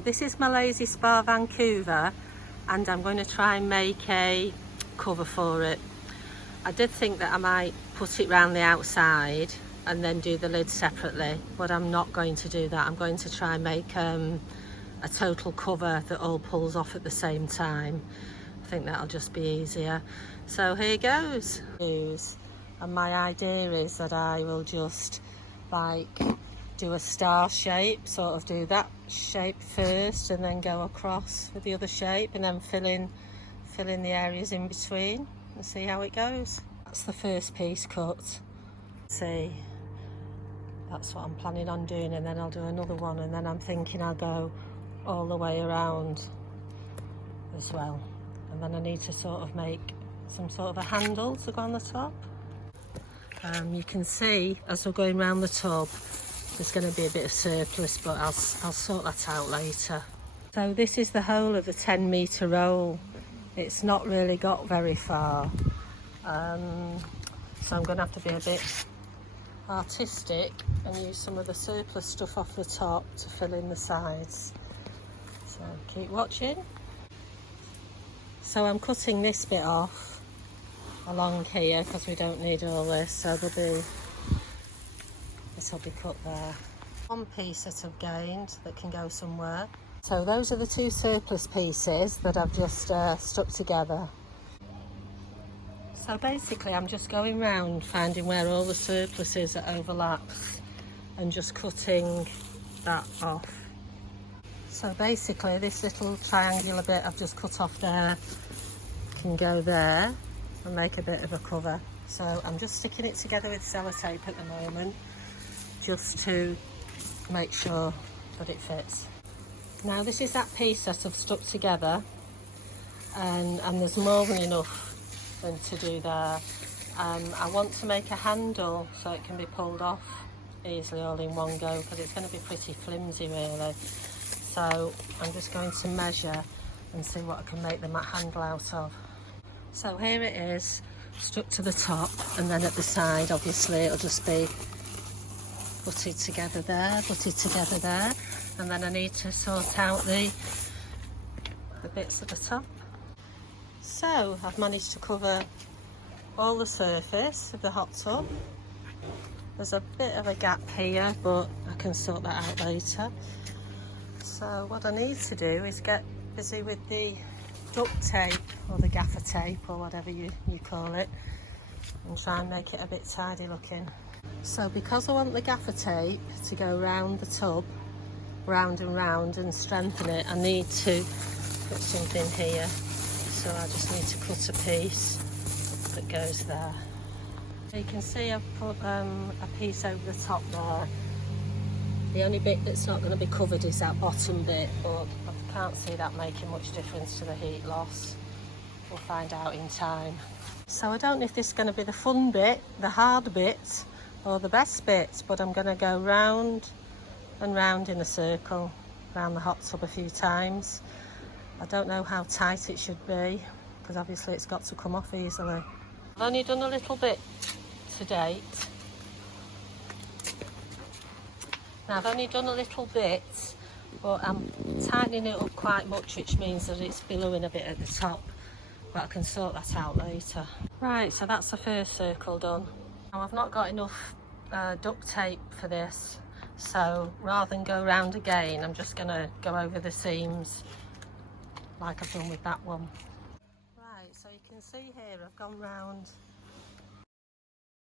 So this is my Lazy Spa Vancouver, and I'm going to try and make a cover for it. I did think that I might put it round the outside and then do the lid separately, but I'm not going to do that. I'm going to try and make a total cover that all pulls off at the same time. I think that'll just be easier. So here goes. And my idea is that I will just like do a star shape, sort of do that shape first and then go across with the other shape and then fill in the areas in between and see how it goes. That's the first piece cut. See, that's what I'm planning on doing, and then I'll do another one, and then I'm thinking I'll go all the way around as well. And then I need to sort of make some sort of a handle to go on the top. You can see as we're going around the tub there's going to be a bit of surplus, but I'll sort that out later. So this is the whole of the 10-metre roll. It's not really got very far, so I'm going to have to be a bit artistic and use some of the surplus stuff off the top to fill in the sides. So keep watching. So I'm cutting this bit off along here because we don't need all this, so this will be cut there. One piece that I've gained that can go somewhere. So those are the two surplus pieces that I've just stuck together. So basically I'm just going round finding where all the surplus is that overlaps and just cutting that off. So basically this little triangular bit I've just cut off there can go there and make a bit of a cover. So I'm just sticking it together with sellotape at the moment, just to make sure that it fits. Now this is that piece that I've stuck together, and there's more than enough than to do there. I want to make a handle so it can be pulled off easily all in one go, because it's going to be pretty flimsy really. So I'm just going to measure and see what I can make the mat handle out of. So here it is, stuck to the top, and then at the side obviously it'll just be butted together there, and then I need to sort out the bits at the top. So I've managed to cover all the surface of the hot tub. There's a bit of a gap here, but I can sort that out later. So what I need to do is get busy with the duct tape or the gaffer tape or whatever you call it, and try and make it a bit tidy looking. So because I want the gaffer tape to go round the tub, round and round, and strengthen it, I need to put something here. So I just need to cut a piece that goes there. So you can see I've put a piece over the top there. The only bit that's not going to be covered is that bottom bit, but I can't see that making much difference to the heat loss. We'll find out in time. So I don't know if this is going to be the fun bit, the hard bit, or the best bit, but I'm going to go round and round in a circle around the hot tub a few times. I don't know how tight it should be, because obviously it's got to come off easily. I've only done a little bit to date. Now I've only done a little bit, but I'm tightening it up quite much, which means that it's billowing a bit at the top, but I can sort that out later. Right, so that's the first circle done. Now I've not got enough duct tape for this, so rather than go round again, I'm just going to go over the seams like I've done with that one. Right, so you can see here I've gone round.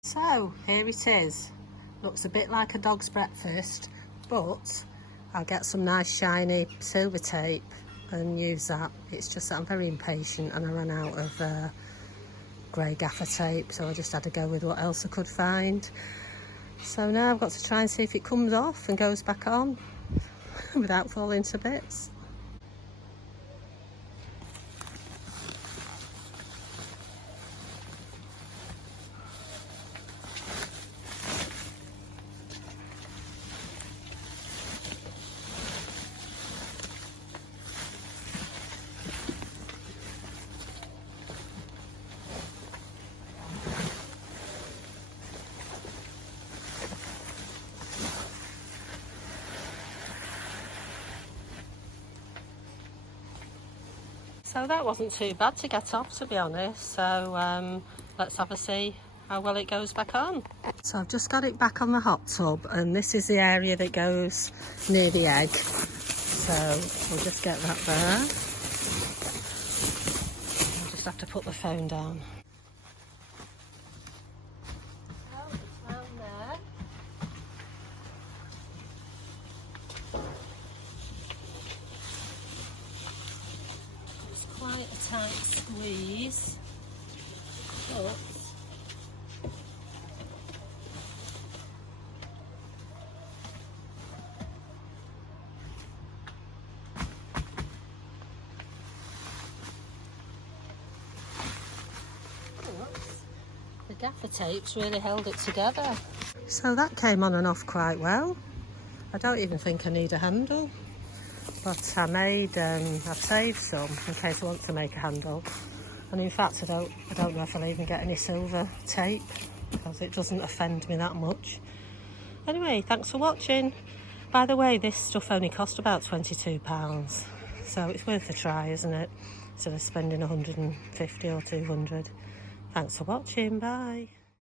So here it is. Looks a bit like a dog's breakfast, but I'll get some nice shiny silver tape and use that. It's just that I'm very impatient and I ran out of grey gaffer tape, so I just had to go with what else I could find. So now I've got to try and see if it comes off and goes back on without falling to bits. So that wasn't too bad to get off, to be honest. So let's have a see how well it goes back on. So I've just got it back on the hot tub, and this is the area that goes near the egg. So we'll just get that there. I'll just have to put the phone down. Oh, it's down there. It's quite a tight squeeze, but the gaffer tape's really held it together. So that came on and off quite well. I don't even think I need a handle, but I've saved some in case I want to make a handle. And in fact, I don't know if I'll even get any silver tape because it doesn't offend me that much. Anyway, thanks for watching. By the way, this stuff only cost about £22, so it's worth a try, isn't it? Instead of spending 150 or 200. Thanks for watching, bye.